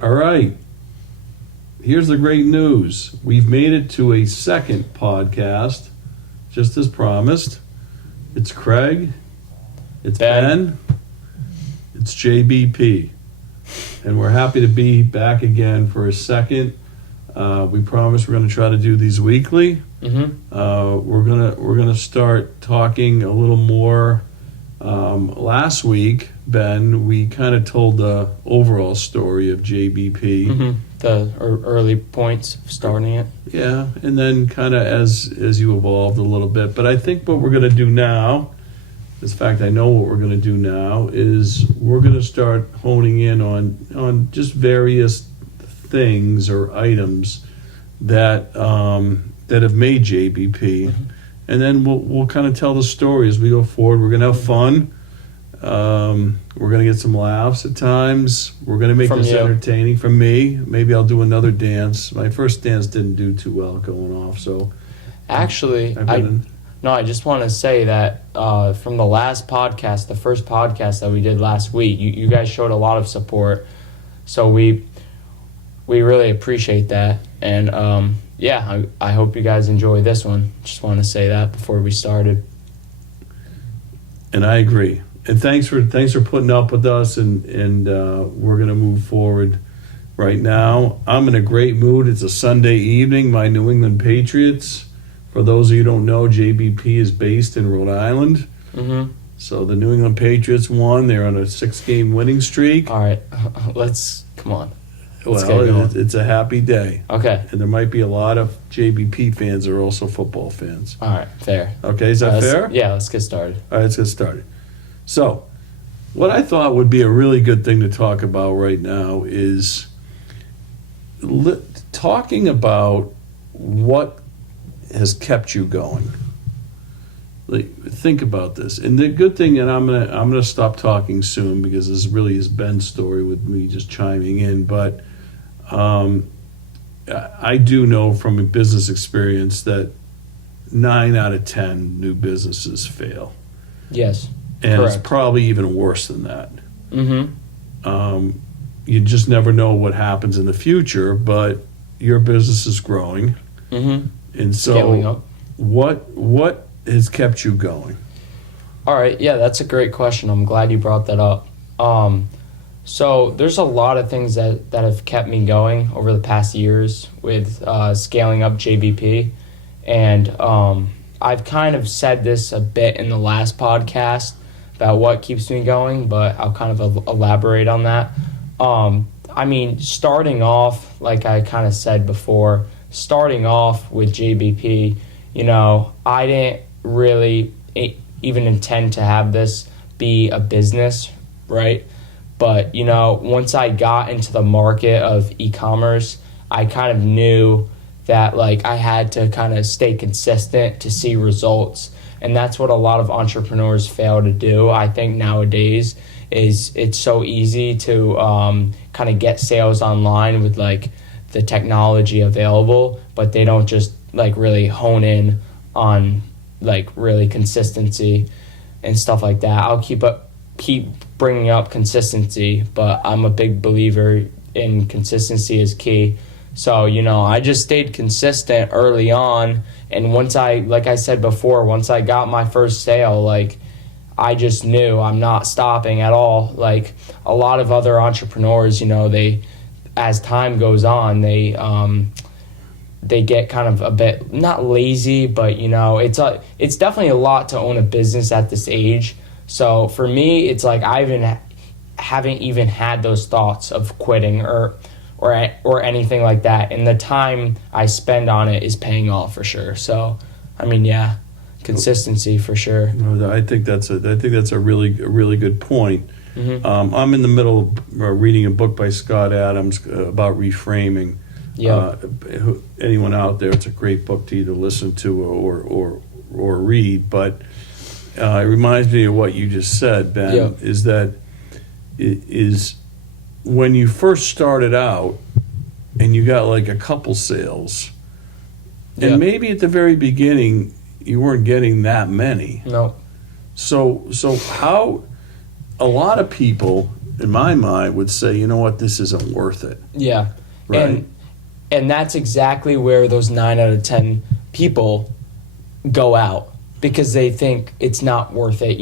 All right. Here's the great news. We've made it to a second podcast, just as promised. It's Craig. It's Ben. It's JBP. And we're happy to be back again for a second. We promise we're going to try to do these weekly. We're gonna start talking a little more. Last week, Ben, we kind of told the overall story of JBP. The early points of starting it. Yeah, and then kind of as you evolved a little bit. But I think what we're going to do now, in fact, I know what we're going to do now, is we're going to start honing in on just various things or items that that have made JBP. And then we'll kind of tell the story as we go forward. We're going to have fun. We're going to get some laughs at times. We're going to make this entertaining. From me, maybe I'll do another dance. My first dance didn't do too well going off. So, actually, I just want to say that from the last podcast, the first podcast that we did last week, you guys showed a lot of support. So we really appreciate that. And I hope you guys enjoy this one. Just want to say that before we started. And I agree. And thanks for putting up with us, and we're going to move forward right now. I'm in a great mood. It's a Sunday evening. My New England Patriots, for those of you who don't know, JBP is based in Rhode Island. So the New England Patriots won. They're on a 6-game winning streak. All right, come on. It's a happy day. Okay. And there might be a lot of JBP fans that are also football fans. All right, fair. Okay, is that fair? Yeah, let's get started. All right, let's get started. So, what I thought would be a really good thing to talk about right now is talking about what has kept you going. Like, think about this. And the good thing, and I'm gonna stop talking soon because this really is Ben's story with me just chiming in. But I do know from a business experience that 9 out of 10 new businesses fail. Yes. And correct. It's probably even worse than that. You just never know what happens in the future, but your business is growing. And so scaling up. What has kept you going? All right, yeah, that's a great question. I'm glad you brought that up. So there's a lot of things that have kept me going over the past years with scaling up JBP. And I've kind of said this a bit in the last podcast about what keeps me going, but I'll kind of elaborate on that. I mean, starting off, like I kind of said before, starting off with JBP, I didn't really even intend to have this be a business, right? But, once I got into the market of e-commerce, I kind of knew that, like, I had to kind of stay consistent to see results. And that's what a lot of entrepreneurs fail to do. I think nowadays is it's so easy to kind of get sales online with, like, the technology available, but they don't just, like, really hone in on, like, really consistency and stuff like that. I'll keep bringing up consistency, but I'm a big believer in consistency is key. So, I just stayed consistent early on, and like I said before, once I got my first sale, like, I just knew I'm not stopping at all. Like, a lot of other entrepreneurs, they, as time goes on, they get kind of a bit, not lazy, but, it's definitely a lot to own a business at this age. So for me, it's like I haven't even had those thoughts of quitting or anything like that. And the time I spend on it is paying off for sure. So, I mean, yeah, consistency for sure. I think that's a really good point. I'm in the middle of reading a book by Scott Adams about reframing. Yeah. Anyone out there, it's a great book to either listen to or read. But it reminds me of what you just said, Ben. Yeah. Is when you first started out and you got like a couple sales, and maybe at the very beginning you weren't getting that many. No. So how a lot of people in my mind, would say, you know what, this isn't worth it. Yeah. Right. And that's exactly where those 9 out of 10 people go out, because they think it's not worth it.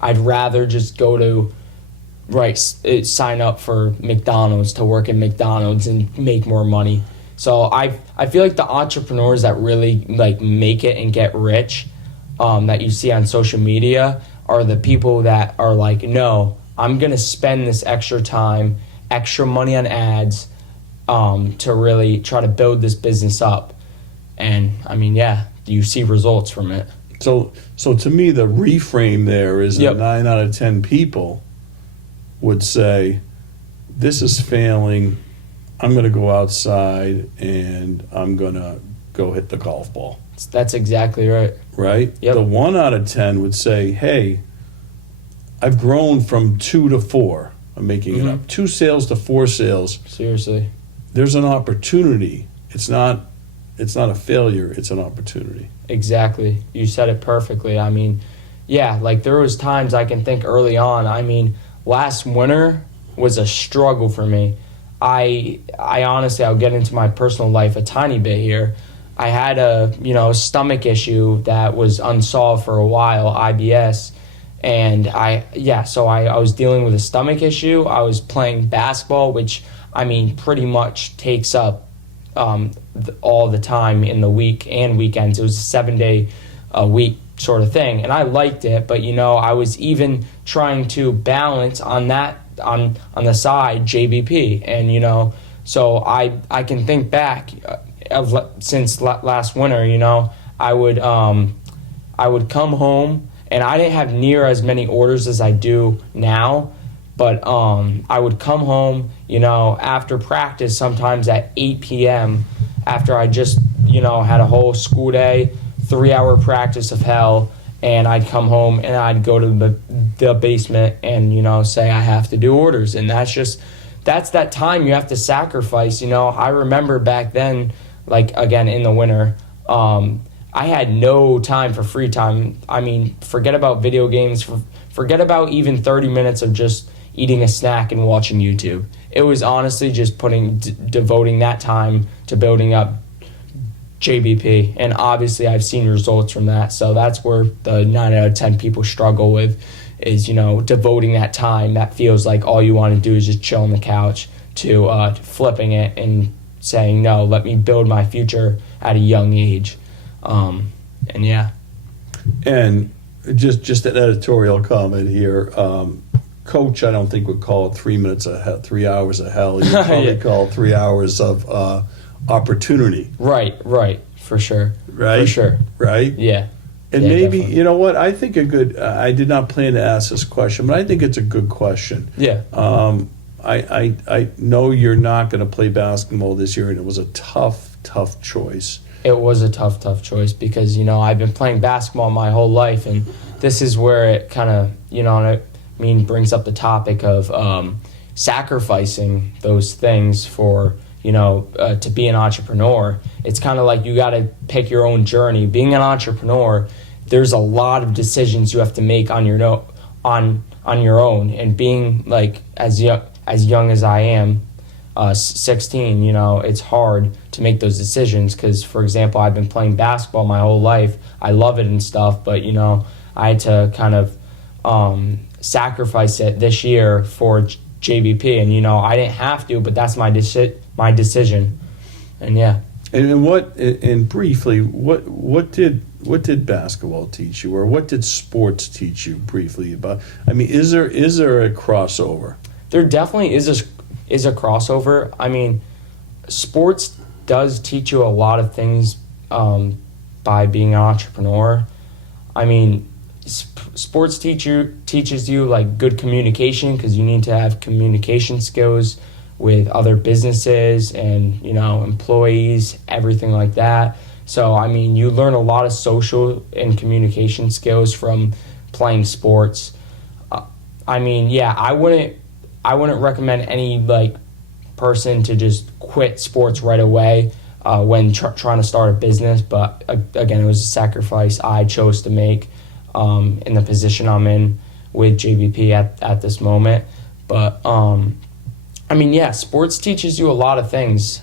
I'd rather just go to sign up for McDonald's, to work at McDonald's and make more money. So I feel like the entrepreneurs that really like make it and get rich, that you see on social media, are the people that are like, no, I'm gonna spend this extra time, extra money on ads, to really try to build this business up. And I mean, yeah, you see results from it. So to me, the reframe there is Yep. that 9 out of 10 people would say, this is failing. I'm going to go outside and I'm going to go hit the golf ball. That's exactly right. Right? Yep. The 1 out of 10 would say, hey, I've grown from 2 to 4. I'm making it up. 2 sales to 4 sales. Seriously. There's an opportunity. It's not a failure. It's an opportunity. Exactly. You said it perfectly. I mean, yeah, like there was times I can think early on. I mean, last winter was a struggle for me. I honestly, I'll get into my personal life a tiny bit here. I had a stomach issue that was unsolved for a while, IBS, and I was dealing with a stomach issue. I was playing basketball, which I mean pretty much takes up all the time in the week and weekends. It was a 7-day a week sort of thing, and I liked it, but I was even trying to balance on that on the side JBP, and so I can think back since last winter. I would come home, and I didn't have near as many orders as I do now, but I would come home after practice, sometimes at 8 p.m. after I just had a whole school day, 3-hour practice of hell, and I'd come home and I'd go to the basement and say I have to do orders. And that's that time you have to sacrifice. I remember back then, like again in the winter, I had no time for free time. I mean, forget about video games, forget about even 30 minutes of just eating a snack and watching YouTube. It was honestly just devoting that time to building up JBP, and obviously I've seen results from that. So that's where the 9 out of 10 people struggle with, is devoting that time that feels like all you want to do is just chill on the couch, to flipping it and saying, no, let me build my future at a young age. And yeah. And just an editorial comment here. Coach, I don't think would call it 3 hours of hell. He would probably call it 3 hours of opportunity. Right, for sure. Right? For sure. Right? Yeah. And Yeah, maybe, definitely. you know what, I think I did not plan to ask this question, but I think it's a good question. Yeah. I know you're not going to play basketball this year, and it was a tough choice. It was a tough choice because, I've been playing basketball my whole life, and this is where it kind of, brings up the topic of sacrificing those things for, to be an entrepreneur. It's kind of like you got to pick your own journey. Being an entrepreneur, there's a lot of decisions you have to make on your own, and being like as young as I am, 16, it's hard to make those decisions because, for example, I've been playing basketball my whole life. I love it and stuff, but I had to kind of sacrifice it this year for JBP, and I didn't have to, but that's my decision, and yeah. And briefly, what did basketball teach you, or what did sports teach you briefly about? I mean, is there a crossover? There definitely is a crossover. I mean, sports does teach you a lot of things by being an entrepreneur. I mean, sports teaches you like good communication, because you need to have communication skills with other businesses and employees, everything like that. So I mean, you learn a lot of social and communication skills from playing sports. I mean, yeah, I wouldn't recommend any person to just quit sports right away when trying to start a business. But again, it was a sacrifice I chose to make in the position I'm in with JBP at this moment. But I mean, yeah, sports teaches you a lot of things.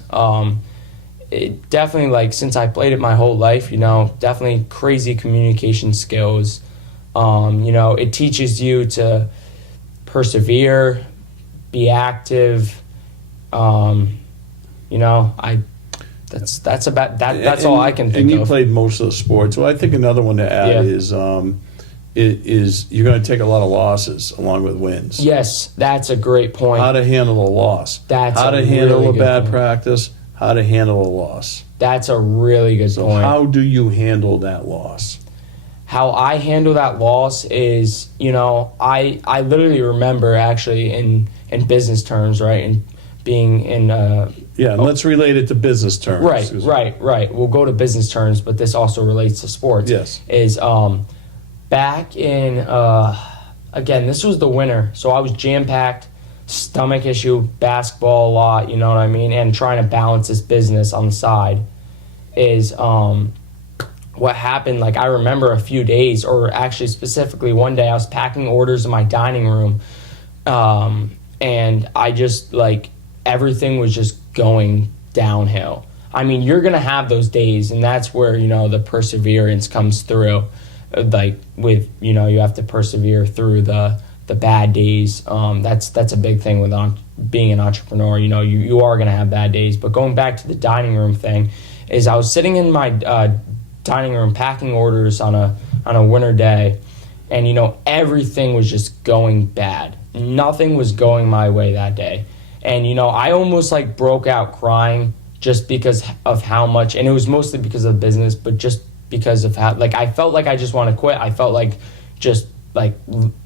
It definitely, like, since I played it my whole life, you know, definitely crazy communication skills. You know, it teaches you to persevere, be active. You know, that's about that. That's all I can think of. And you of. played most of the sports. So I think another one to add is you're going to take a lot of losses along with wins. Yes, that's a great point. How to handle a loss. That's how to a handle really a good bad point. practice. How to handle a loss. That's a really good So point. how do you handle that loss? How I handle that loss is, you know, I literally remember actually in business terms, right, and being in and let's relate it to business terms. Right. We'll go to business terms, but this also relates to sports. Yes. Is back in again, this was the winter, so I was jam-packed, stomach issue, basketball a lot, you know what I mean, and trying to balance this business on the side. Is what happened, like, I remember a few days, or actually specifically one day, I was packing orders in my dining room, and I just, like, everything was just going downhill. I mean, you're going to have those days, and that's where, you know, the perseverance comes through. Like, with, you know, you have to persevere through the bad days. That's a big thing with being an entrepreneur. You know, you are going to have bad days. But going back to the dining room thing, is I was sitting in my dining room packing orders on a winter day, and, you know, everything was just going bad. Nothing was going my way that day. And, you know, I almost, like, broke out crying just because of how much, and it was mostly because of business, but just because of how, like, I felt like I just want to quit. I felt like just, like,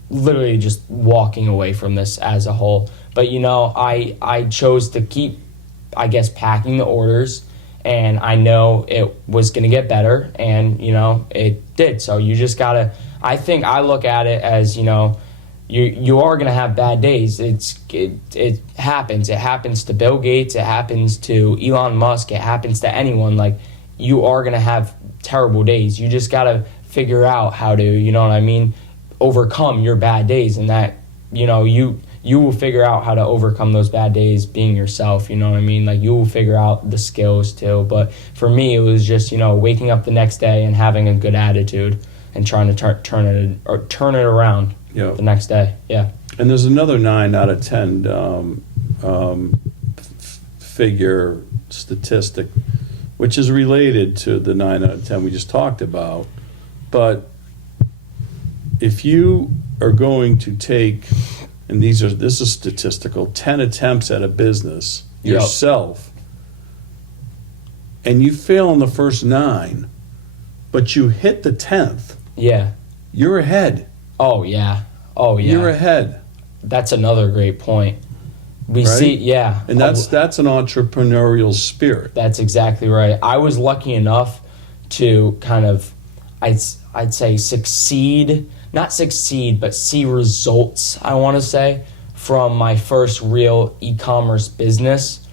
literally just walking away from this as a whole. But, you know, I chose to keep, I guess, packing the orders, and I know it was going to get better, and, you know, it did. So you just got to, I think I look at it as, you know, you are going to have bad days. It happens. It happens to Bill Gates. It happens to Elon Musk. It happens to anyone. Like, you are going to have terrible days. You just got to figure out how to, you know what I mean, overcome your bad days, and that, you know, you will figure out how to overcome those bad days being yourself, you know what I mean? Like, you will figure out the skills too. But for me, it was just, you know, waking up the next day and having a good attitude and trying to turn it around the next day. Yeah. And there's another 9 out of 10 figure statistic, which is related to the 9 out of 10 we just talked about. But if you are going to take, and this is statistical, 10 attempts at a business yourself, and you fail in the first 9, but you hit the 10th, you're ahead. Oh yeah. You're ahead. That's another great point. We right? see, and that's an entrepreneurial spirit. That's exactly right. I was lucky enough to kind of, I'd say not succeed, but see results, I want to say, from my first real e-commerce business.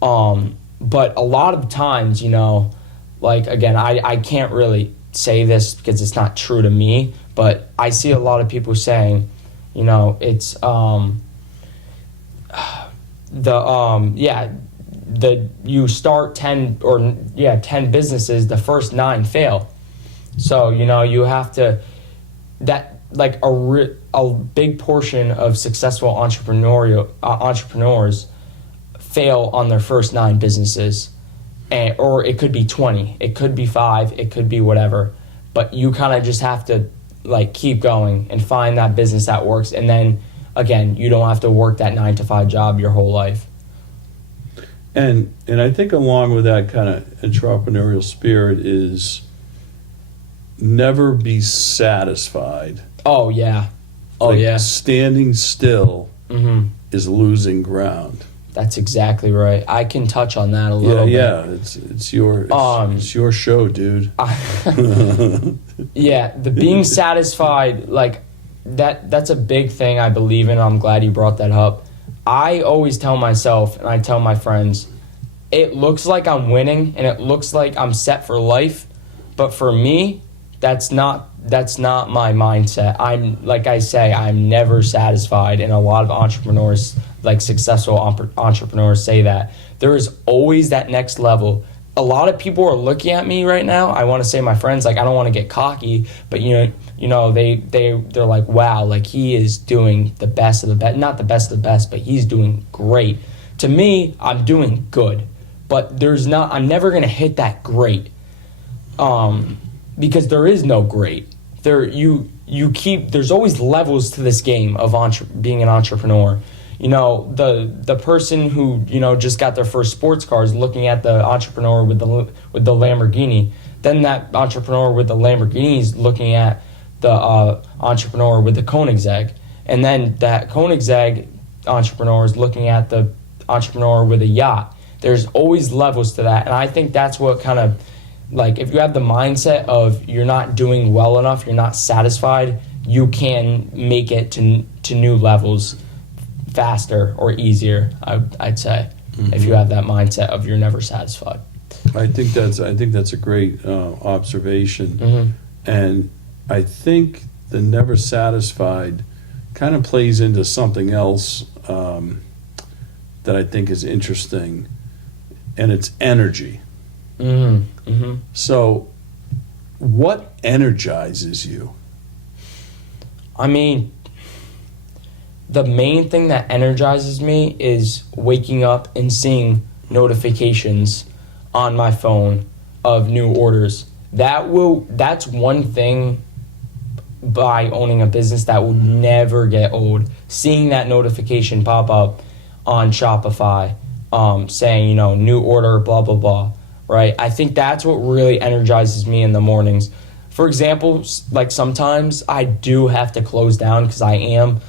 But a lot of times, you know, like, again, I can't really say this because it's not true to me, but I see a lot of people saying, you know, it's you start 10 businesses, the first 9 fail. So, you know, you have to, that, like, a big portion of successful entrepreneurs fail on their first 9 businesses, or it could be 20, it could be 5, it could be whatever, but you kind of just have to, like, keep going and find that business that works, and then again, you don't have to work that 9-to-5 job your whole life. And I think along with that kind of entrepreneurial spirit is never be satisfied. Oh yeah. Standing still is losing ground. That's exactly right. I can touch on that a little bit. Yeah, it's your show, dude. Yeah, the being satisfied, like, that's a big thing I believe in. I'm glad you brought that up. I always tell myself, and I tell my friends, it looks like I'm winning and it looks like I'm set for life, but for me, that's not that's not my mindset. I'm, like I say, I'm never satisfied, and a lot of entrepreneurs, like successful entrepreneurs, say that there is always that next level. A lot of people are looking at me right now. I want to say my friends, like, I don't want to get cocky, but they're like, wow, like he is doing the best of the best, not the best of the best, but he's doing great. To me, I'm doing good, but I'm never going to hit that great. Because there is no great. There's always levels to this game of being an entrepreneur. The person who just got their first sports car is looking at the entrepreneur with the Lamborghini. Then that entrepreneur with the Lamborghini is looking at the entrepreneur with the Koenigsegg, and then that Koenigsegg entrepreneur is looking at the entrepreneur with a yacht. There's always levels to that, and I think that's what kind of, like, if you have the mindset of you're not doing well enough, you're not satisfied, you can make it to new levels faster or easier, I'd say, if you have that mindset of you're never satisfied. I think that's a great observation, and I think the never satisfied kind of plays into something else that I think is interesting, and it's energy. So, what energizes you? I mean, the main thing that energizes me is waking up and seeing notifications on my phone of new orders. That's one thing by owning a business that will never get old. Seeing that notification pop up on Shopify, saying, new order, blah, blah, blah. Right? I think that's what really energizes me in the mornings. For example, like sometimes I do have to close down because I am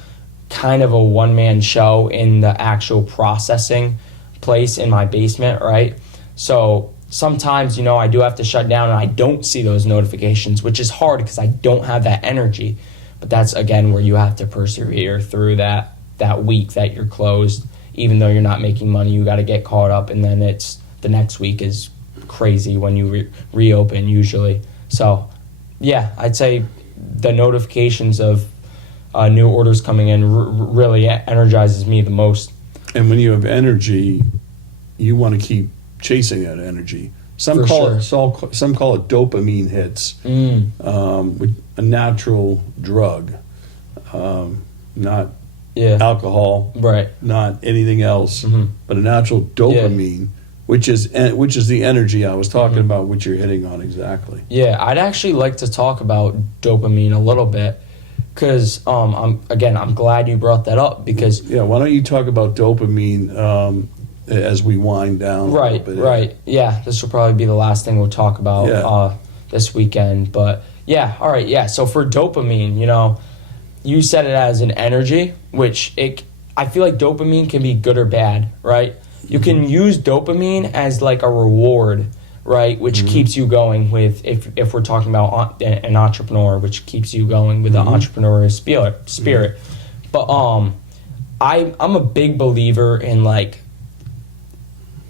kind of a one-man show in the actual processing place in my basement, right? So sometimes, I do have to shut down and I don't see those notifications, which is hard because I don't have that energy. But that's, again, where you have to persevere through that week that you're closed. Even though you're not making money, you got to get caught up, and then it's the next week is crazy when you reopen usually. So yeah, I'd say the notifications of new orders coming in really energizes me the most. And when you have energy, you want to keep chasing that energy. Some call it dopamine hits, a natural drug, not alcohol, right? Not anything else, but a natural dopamine. Yeah. Which is the energy I was talking about, which you're hitting on exactly. Yeah, I'd actually like to talk about dopamine a little bit, because I'm glad you brought that up, because why don't you talk about dopamine as we wind down? Right. Yeah, this will probably be the last thing we'll talk about this weekend. But all right. So for dopamine, you said it as an energy, which I feel like dopamine can be good or bad, right? You can use dopamine as like a reward, right? Which keeps you going with, if we're talking about an entrepreneur, which keeps you going with the entrepreneurial spirit. But I'm a big believer in like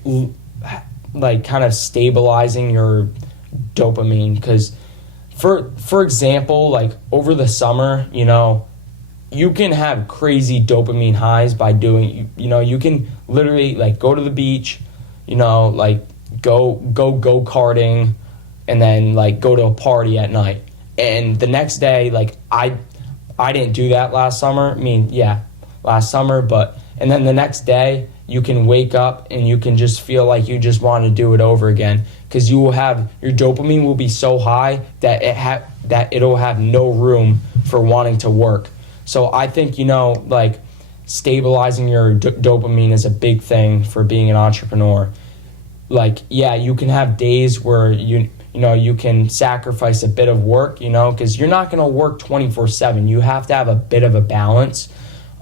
kind of stabilizing your dopamine, because for example, like over the summer, you can have crazy dopamine highs by doing, you can literally like go to the beach, like go karting, and then like go to a party at night. And the next day, like I didn't do that last summer. Last summer, and then the next day you can wake up and you can just feel like you just want to do it over again, because your dopamine will be so high that it'll have no room for wanting to work. So I think, like stabilizing your dopamine is a big thing for being an entrepreneur. Like, you can have days where you can sacrifice a bit of work, because you're not going to work 24/7. You have to have a bit of a balance.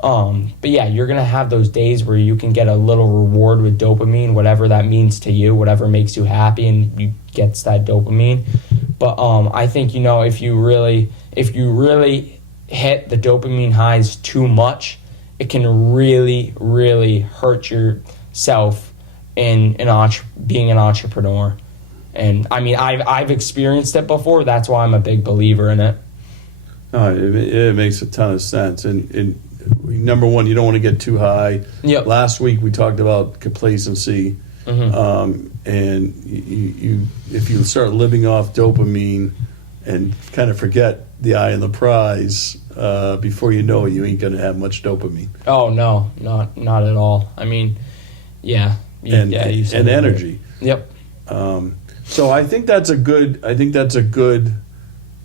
But you're going to have those days where you can get a little reward with dopamine, whatever that means to you, whatever makes you happy and you gets that dopamine. But I think, if you really hit the dopamine highs too much, it can really, really hurt yourself in being an entrepreneur. And I mean, I've experienced it before. That's why I'm a big believer in it. It makes a ton of sense. And number one, you don't want to get too high. Yep. Last week we talked about complacency. And you if you start living off dopamine and kind of forget the eye on the prize, before you know it, you ain't going to have much dopamine. Oh no, not at all. I mean, yeah, And energy. Yep. So I think that's a good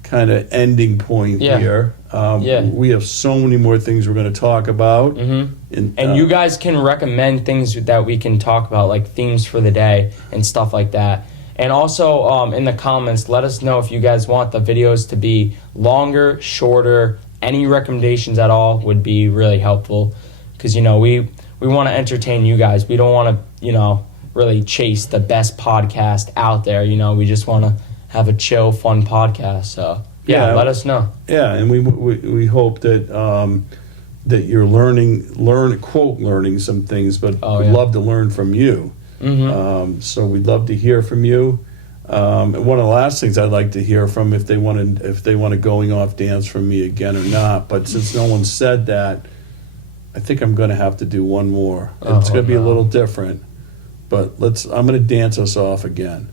kind of ending point here. We have so many more things we're going to talk about. And you guys can recommend things that we can talk about, like themes for the day and stuff like that. And also in the comments, let us know if you guys want the videos to be longer, shorter. Any recommendations at all would be really helpful, because we want to entertain you guys. We don't want to really chase the best podcast out there. We just want to have a chill, fun podcast. So let us know. Yeah, and we hope that that you're learning some things, but we'd love to learn from you. So we'd love to hear from you. And one of the last things I'd like to hear from if they want to going off dance from me again or not. But since no one said that, I think I'm going to have to do one more. It's going to be a little different, but I'm going to dance us off again.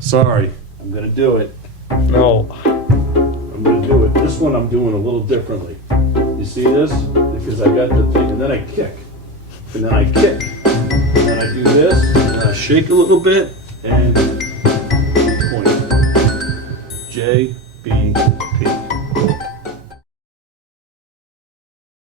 Sorry, I'm going to do it. No. I'm going to do it. This one I'm doing a little differently. You see this? Because I got the thing, and then I kick. And then I kick. And then I do this, and then I shake a little bit, and point. JBP.